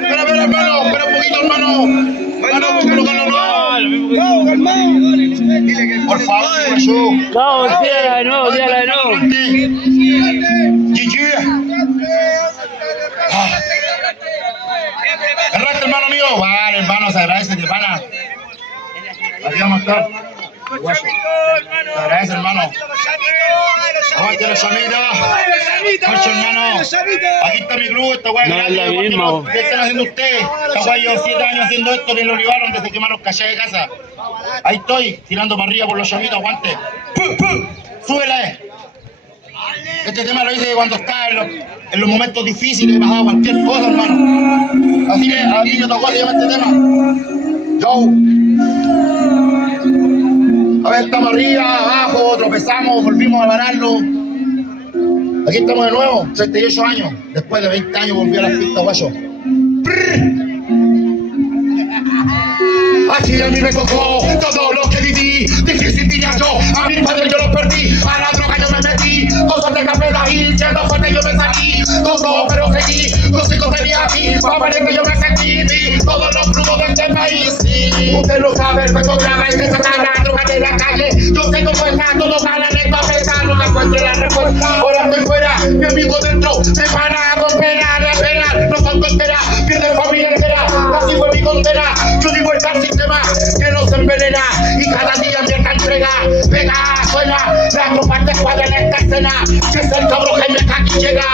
Espera, hermano, espera un poquito, hermano. Por favor, yo. Vamos, tírala de nuevo, tírala de nuevo. GG. El resto, hermano mío. Vale, hermano, se agradece, de pana. Aquí vamos a estar. Se agradece, hermano. Aguante la llamita. Marcha, hermano. Aquí está mi club, esta guay. No es la misma. ¿Qué están haciendo ustedes? Esta guay, llevo 7 años haciendo esto en el Olivar, donde se quemaron calles de casa. Ahí estoy, tirando para arriba por los llamitos, aguante. Súbela. Este tema lo hice cuando estaba en los momentos difíciles, he pasado cualquier cosa, hermano. Así que a mí me tocó llevar este tema. Yo. A ver, estamos arriba, abajo, tropezamos, volvimos a pararlo. Aquí estamos de nuevo, 38 años. Después de 20 años volví a las pistas, guayo. Aquí a mí me tocó todo lo que viví. Difícil diría yo, a mi padre yo lo perdí. A la droga yo me metí, cosas de café ahí. Siendo fuerte yo me salí, todo pero seguí. Los hijos tenía aquí, papá que yo me sentí. Vi todos los frutos de este país. Sí. Usted lo sabe, el peso grave y se saca la droga de la calle. Yo sé cómo está, todos ganan el papel, no me encuentro la respuesta. Ahora estoy fuera, mi amigo dentro, me van a romper, a pegar. No son tonteras, pierde familia entera. Así fue mi condena, yo di vuelta al sistema que no se envenena. Y cada día mi entrega, pega, suena. La tropa de escuadra en esta escena, que es el cabrón que me caqui llega.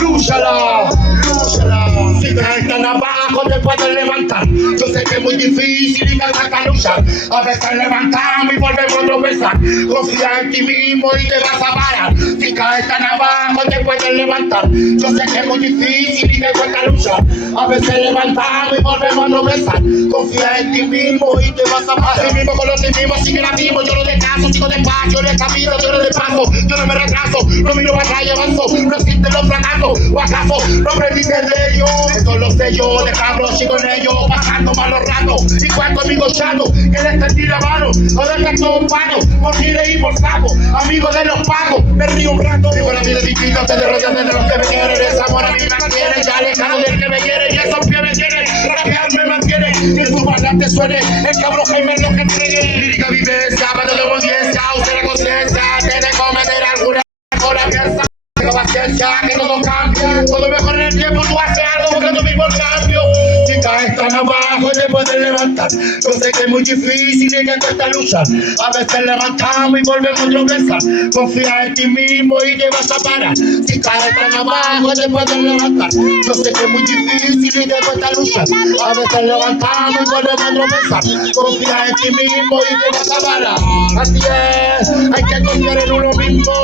Lúchala, lúchala. Si te están abajo te puedes levantar. Yo sé que es muy difícil y que saca luchar. A veces levantamos y volvemos a tropezar. Confía en ti mismo y te vas a parar. Si caes tan abajo te puedes levantar. Yo sé que es muy difícil y que cuesta luchar. A veces levantamos y volvemos a tropezar. Confía en ti mismo y te vas a parar. Así mismo con los mismos, así que la mismo. Yo no descanso, sigo despacio, no camino, yo no despaso. Yo no me retraso, no miro para y avanzo. No existen los fracasos, o acaso no aprendiste de ellos. Esto lo sé yo, de cabros y con ellos pasando malos ratos. Y cuando amigos chatos, que les extendí la mano. No dejan todo vano, por gire y por saco. Amigos de los pagos, me río un rato. Digo la vida distinta, te derrotan de los que me quieren. Esa amor a mí me mantiene, ya lejano del que me quiere. Y esos que me quieren, rapear me mantiene. Que en tu parlante suene, el cabrón Jaime lo que entregue. Lírica vivencia, para de audiencia, usted la conciencia. Tiene que cometer alguna con la piensa. Tengo paciencia, que todo cambia. Todo mejor en el tiempo, tú haces algo buscando mismo el cambio. Si caes tan abajo te puedes levantar. Yo sé que es muy difícil y que cuesta luchar. A veces levantamos y volvemos a tropezar. Confía en ti mismo y te vas a parar. Si caes tan abajo te puedes levantar. Yo sé que es muy difícil y que cuesta luchar. A veces levantamos y volvemos a tropezar. Confía en ti mismo y te vas a parar. Así es, hay que confiar en uno mismo.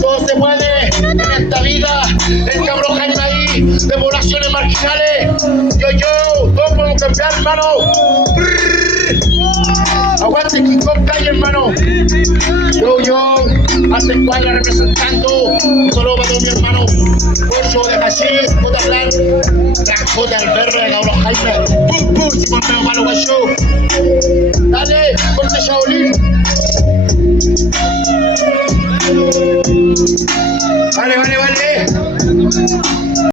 Todo se puede en esta vida. El cabrón Jaime ahí, de poblaciones marginales. Yo, todos podemos cambiar, hermano. Aguante King Kong Calle, hermano. Yo, hace escuadra representando. Un solo para mi hermano. Ocho de Hashis, J Plan, la J del verde de cabrón Jaime. Pum, si volvemos malo, guayo. Dale, corte Shaolin. Vale.